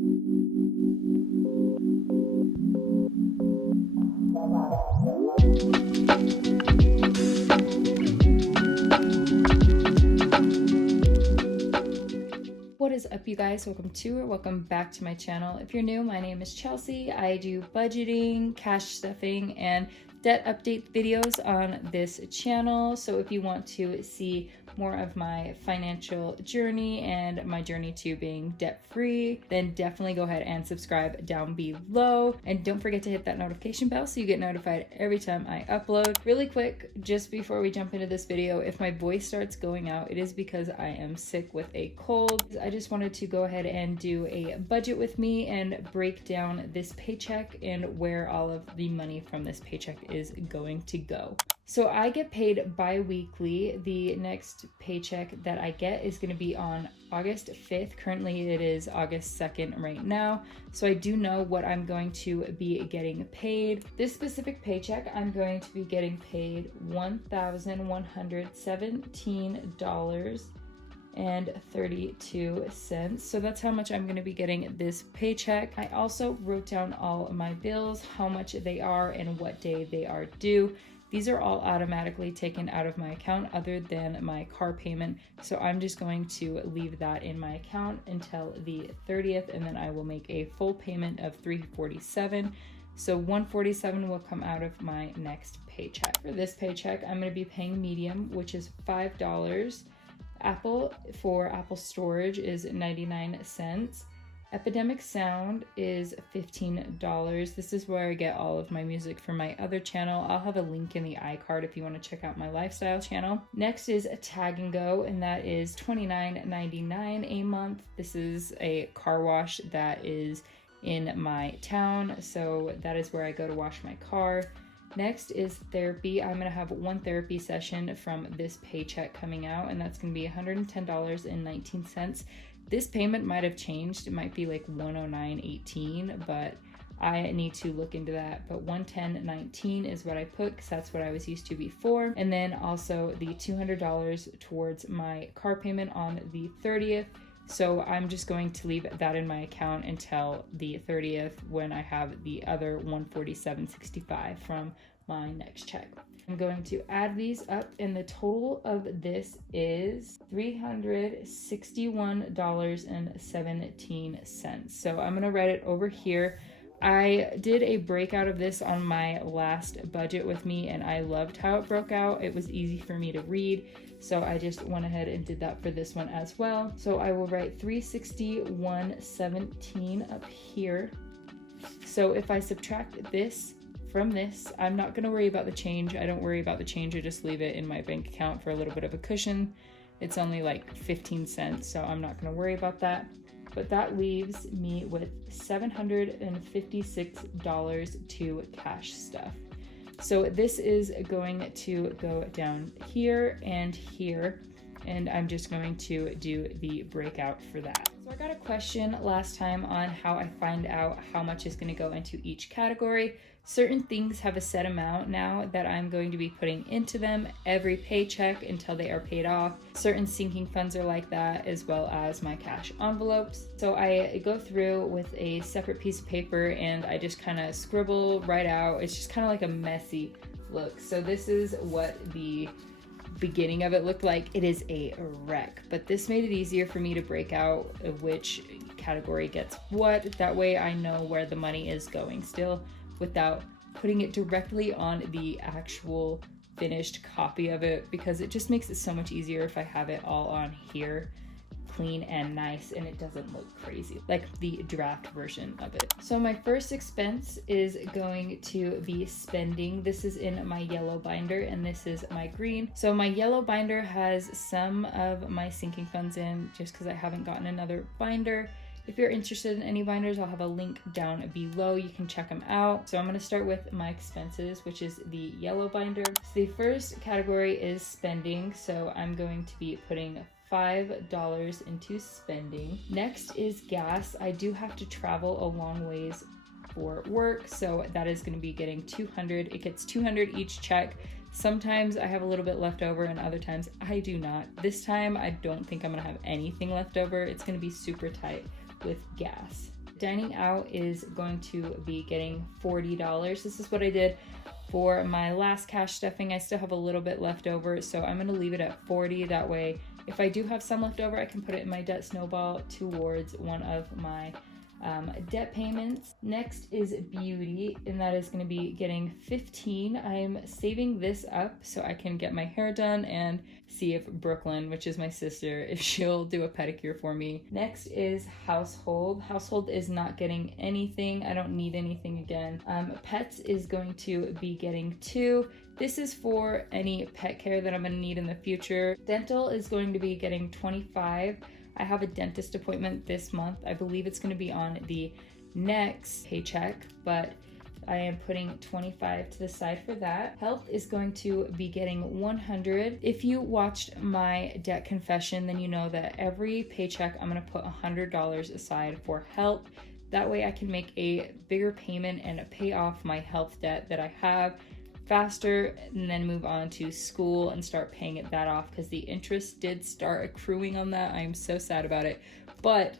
What is up, you guys? Welcome back to my channel. If you're new, my name is Chelsea. I do budgeting, cash stuffing, and debt update videos on this channel. So if you want to see more of my financial journey and my journey to being debt-free, then definitely go ahead and subscribe down below. And don't forget to hit that notification bell so you get notified every time I upload. Really quick, just before we jump into this video, if my voice starts going out, it is because I am sick with a cold. I just wanted to go ahead and do a budget with me and break down this paycheck and where all of the money from this paycheck is going to go. So I get paid bi-weekly. The next paycheck that I get is going to be on August 5th. Currently it is August 2nd right now. So I do know what I'm going to be getting paid. This specific paycheck, I'm going to be getting paid $1,117.32. So that's how much I'm going to be getting this paycheck. I also wrote down all of my bills, how much they are, and what day they are due. These are all automatically taken out of my account other than my car payment. So I'm just going to leave that in my account until the 30th, and then I will make a full payment of $347. So $147 will come out of my next paycheck. For this paycheck, I'm going to be paying medium, which is $5. Apple storage is 99 cents. Epidemic Sound is $15. This is where I get all of my music from my other channel. I'll have a link in the iCard if you want to check out my lifestyle channel. Next is Tag and Go, and that is $29.99 a month. This is a car wash that is in my town, so that is where I go to wash my car. Next is therapy. I'm going to have one therapy session from this paycheck coming out, and that's going to be $110.19. This payment might have changed. It might be like $109.18, but I need to look into that. But $110.19 is what I put because that's what I was used to before. And then also the $200 towards my car payment on the 30th. So I'm just going to leave that in my account until the 30th when I have the other $147.65 from my next check. I'm going to add these up, and the total of this is $361.17. So I'm going to write it over here. I did a breakout of this on my last budget with me, and I loved how it broke out. It was easy for me to read, so I just went ahead and did that for this one as well. So I will write $361.17 up here. So if I subtract this from this, I'm not going to worry about the change. I don't worry about the change. I just leave it in my bank account for a little bit of a cushion. It's only like 15 cents, so I'm not going to worry about that. But that leaves me with $756 to cash stuff. So this is going to go down here and here, and I'm just going to do the breakout for that. So I got a question last time on how I find out how much is going to go into each category. Certain things have a set amount now that I'm going to be putting into them every paycheck until they are paid off. Certain sinking funds are like that, as well as my cash envelopes. So I go through with a separate piece of paper and I just kind of scribble, write out. It's just kind of like a messy look. So this is what the beginning of it looked like. It is a wreck, but this made it easier for me to break out which category gets what. That way I know where the money is going still, without putting it directly on the actual finished copy of it, because it just makes it so much easier if I have it all on here clean and nice and it doesn't look crazy like the draft version of it. So my first expense is going to be spending. This is in my yellow binder and this is my green. So my yellow binder has some of my sinking funds in, just because I haven't gotten another binder. If you're interested in any binders, I'll have a link down below. You can check them out. So I'm going to start with my expenses, which is the yellow binder. So the first category is spending. So I'm going to be putting $5 into spending. Next is gas. I do have to travel a long ways for work, so that is going to be getting $200. It gets $200 each check. Sometimes I have a little bit left over and other times I do not. This time I don't think I'm going to have anything left over. It's going to be super tight with gas. dining out is going to be getting $40. This is what I did for my last cash stuffing. I still have a little bit left over, so I'm gonna leave it at 40. That way, if I do have some left over, I can put it in my debt snowball towards one of my debt payments. Next is beauty, and that is going to be getting 15. I'm saving this up so I can get my hair done and see if Brooklyn, which is my sister, if she'll do a pedicure for me. Next is household. Household is not getting anything. I don't need anything again. Pets is going to be getting 2. This is for any pet care that I'm going to need in the future. Dental is going to be getting 25. I have a dentist appointment this month. I believe it's going to be on the next paycheck, but I am putting 25 to the side for that. Health is going to be getting 100. If you watched my debt confession, then you know that every paycheck I'm going to put $100 aside for health. That way I can make a bigger payment and pay off my health debt that I have faster, and then move on to school and start paying that off, because the interest did start accruing on that. I am so sad about it, but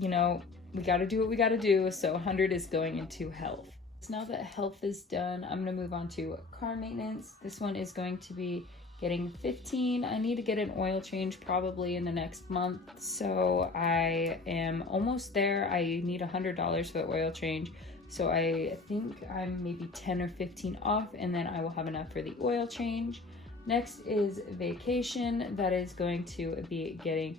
you know, we got to do what we got to do. So 100 is going into health. So now that health is done, I'm going to move on to car maintenance. This one is going to be getting 15. I need to get an oil change probably in the next month, so I am almost there. I need $100 for the oil change. So I think I'm maybe 10 or 15 off, and then I will have enough for the oil change. Next is vacation. That is going to be getting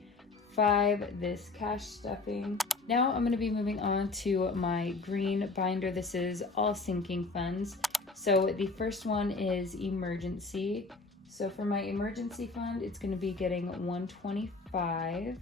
5, this cash stuffing. Now I'm going to be moving on to my green binder. This is all sinking funds. So the first one is emergency. So for my emergency fund, it's going to be getting 125.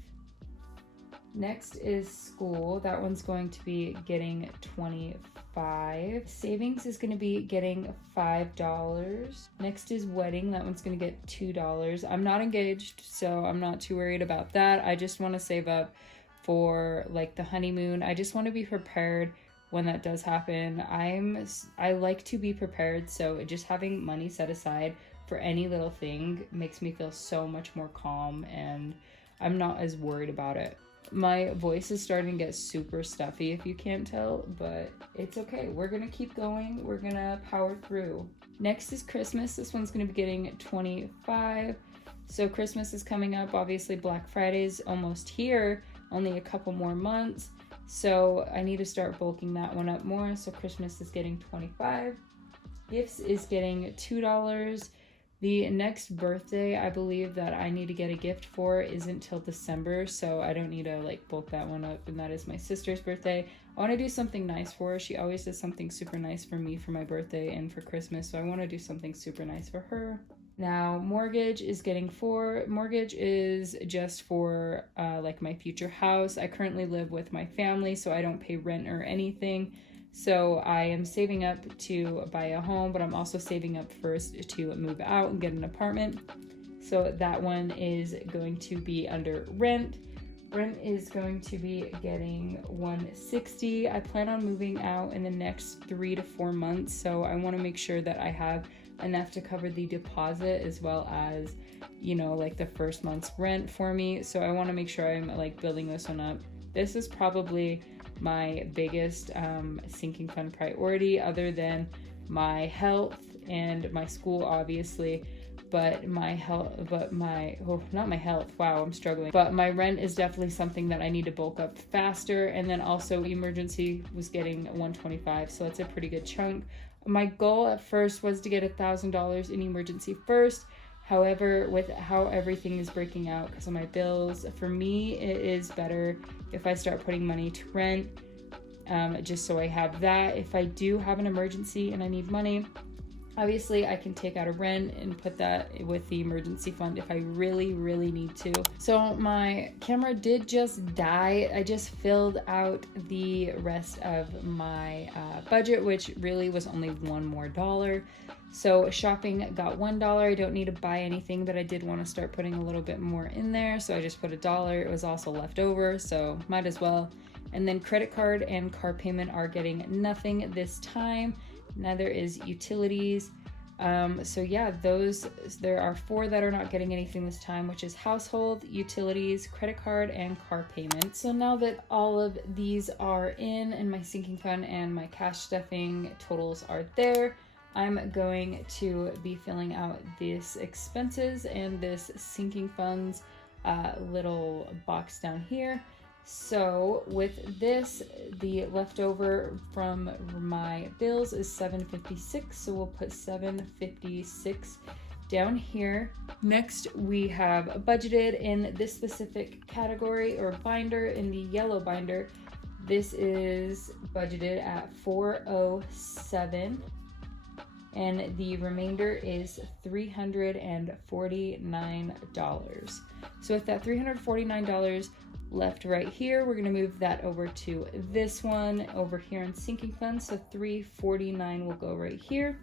Next is school. That one's going to be getting 25. Savings is going to be getting $5. Next is wedding. That one's going to get $2. I'm not engaged, so I'm not too worried about that. I just want to save up for like the honeymoon. I just want to be prepared when that does happen. I like to be prepared, so just having money set aside for any little thing makes me feel so much more calm, and I'm not as worried about it. My voice is starting to get super stuffy if you can't tell, but it's okay. We're gonna keep going. We're gonna power through. Next is Christmas. This one's gonna be getting 25. So Christmas is coming up. Obviously Black Friday's almost here, only a couple more months. So I need to start bulking that one up more. So Christmas is getting 25. Gifts is getting $2. The next birthday I believe that I need to get a gift for isn't till December, so I don't need to like bulk that one up, and that is my sister's birthday. I want to do something nice for her. She always does something super nice for me for my birthday and for Christmas, so I want to do something super nice for her. Now mortgage is getting 4. Mortgage is just for like my future house. I currently live with my family, so I don't pay rent or anything. So I am saving up to buy a home, but I'm also saving up first to move out and get an apartment. So that one is going to be under rent. Rent is going to be getting $160. I plan on moving out in the next 3 to 4 months, so I want to make sure that I have enough to cover the deposit as well as, you know, like the first month's rent for me. So I want to make sure I'm like building this one up. This is probably my biggest sinking fund priority, other than my health and my school, obviously. But my rent is definitely something that I need to bulk up faster. And then also emergency was getting 125, so that's a pretty good chunk. My goal at first was to get $1,000 in emergency first. However, with how everything is breaking out because of my bills, for me, it is better if I start putting money to rent, just so I have that. If I do have an emergency and I need money, obviously I can take out a rent and put that with the emergency fund if I really, really need to. So my camera did just die. I just filled out the rest of my budget, which really was only $1 more. So shopping got $1. I don't need to buy anything, but I did want to start putting a little bit more in there. So I just put $1. It was also left over, so might as well. And then credit card and car payment are getting nothing this time. Neither is utilities. So yeah, there are 4 that are not getting anything this time, which is household, utilities, credit card, and car payment. So now that all of these are in and my sinking fund and my cash stuffing totals are there, I'm going to be filling out this expenses and this sinking funds little box down here. So with this, the leftover from my bills is $7.56, so we'll put $7.56 down here. Next, we have budgeted in this specific category or binder, in the yellow binder. This is budgeted at $407, and the remainder is $349. So with that $349 left right here, we're going to move that over to this one over here in sinking funds. So $349 will go right here.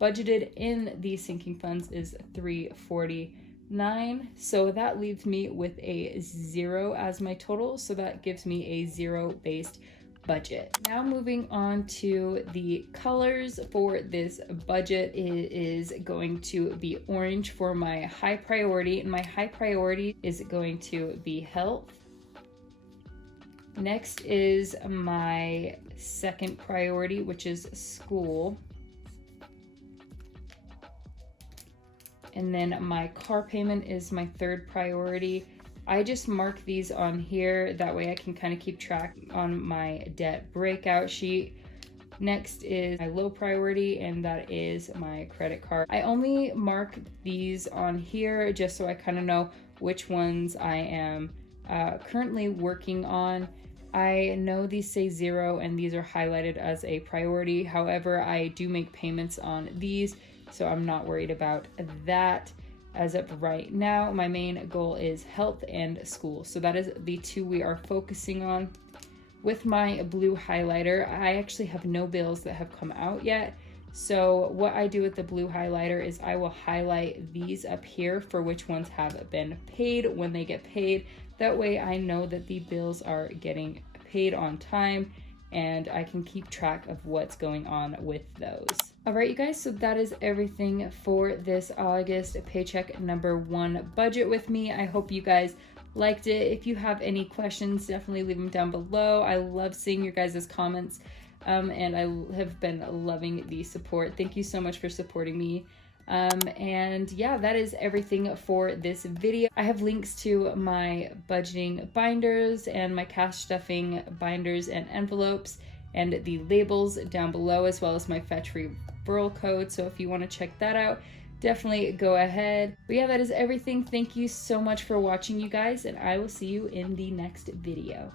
Budgeted in the sinking funds is $349. So that leaves me with a 0 as my total. So that gives me a 0-based budget. Now moving on to the colors for this budget, it is going to be orange for my high priority, and my high priority is going to be health. Next is my second priority, which is school. And then my car payment is my third priority. I just mark these on here, that way I can kind of keep track on my debt breakout sheet. Next is my low priority, and that is my credit card. I only mark these on here just so I kind of know which ones I am currently working on. I know these say 0 and these are highlighted as a priority. However, I do make payments on these, so I'm not worried about that. As of right now, my main goal is health and school. So that is the 2 we are focusing on. With my blue highlighter, I actually have no bills that have come out yet. So what I do with the blue highlighter is I will highlight these up here for which ones have been paid when they get paid. That way I know that the bills are getting paid on time and I can keep track of what's going on with those. All right, you guys, so that is everything for this August paycheck number 1 budget with me. I hope you guys liked it. If you have any questions, definitely leave them down below. I love seeing your guys' comments, and I have been loving the support. Thank you so much for supporting me. And yeah, that is everything for this video. I have links to my budgeting binders and my cash stuffing binders and envelopes and the labels down below, as well as my fetch referral code. So if you want to check that out, definitely go ahead. But yeah, that is everything. Thank you so much for watching, you guys, and I will see you in the next video.